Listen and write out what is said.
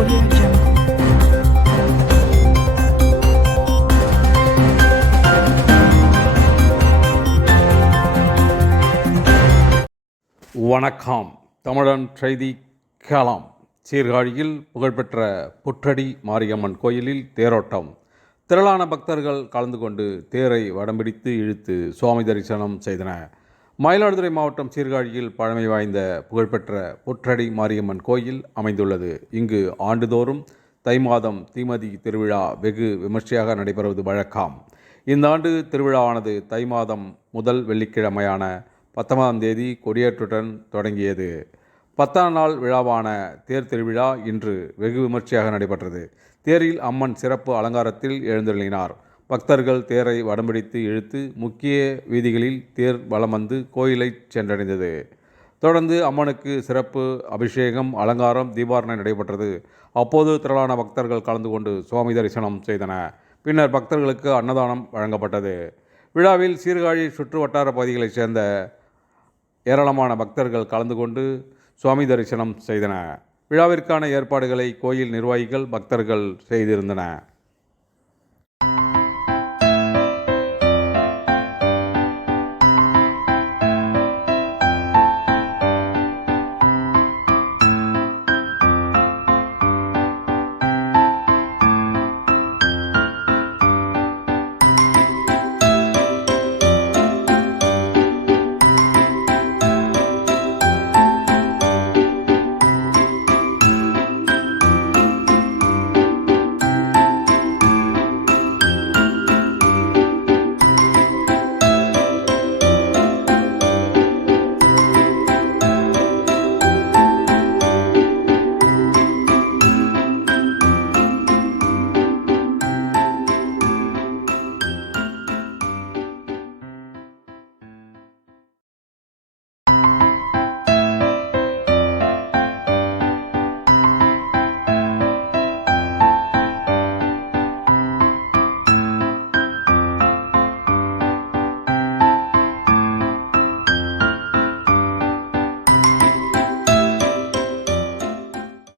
Audio Jungle. வணக்கம். தமிழன் செய்தி களம். சீர்காழியில் புகழ்பெற்ற புற்றடி மாரியம்மன் கோயிலில் தேரோட்டம். திரளான பக்தர்கள் கலந்து கொண்டு தேரை வடம்பிடித்து இழுத்து சுவாமி தரிசனம் செய்தனர். மயிலாடுதுறை மாவட்டம் சீர்காழியில் பழமை வாய்ந்த புகழ்பெற்ற புற்றடி மாரியம்மன் கோயில் அமைந்துள்ளது. இங்கு ஆண்டுதோறும் தை மாதம் தீமிதி திருவிழா வெகு விமர்சையாக நடைபெறுவது வழக்கம். இந்த ஆண்டு திருவிழாவானது தை மாதம் முதல் வெள்ளிக்கிழமையான 19ஆம் தேதி கொடியேற்றுடன் தொடங்கியது. 10ஆம் நாள் விழாவான தேர் திருவிழா இன்று வெகு விமர்சையாக நடைபெற்றது. தேரில் அம்மன் சிறப்பு அலங்காரத்தில் எழுந்தருளினார். பக்தர்கள் தேரை வடம்பிடித்து இழுத்து முக்கிய வீதிகளில் தேர் வலம் வந்து கோயிலை சென்றடைந்தது. தொடர்ந்து அம்மனுக்கு சிறப்பு அபிஷேகம், அலங்காரம், தீபாரணை நடைபெற்றது. அப்போது திரளான பக்தர்கள் கலந்து கொண்டு சுவாமி தரிசனம் செய்தனர். பின்னர் பக்தர்களுக்கு அன்னதானம் வழங்கப்பட்டது. விழாவில் சீர்காழி சுற்று வட்டார பகுதிகளைச் சேர்ந்த ஏராளமான பக்தர்கள் கலந்து கொண்டு சுவாமி தரிசனம் செய்தனர். விழாவிற்கான ஏற்பாடுகளை கோயில் நிர்வாகிகள், பக்தர்கள் செய்திருந்தனர்.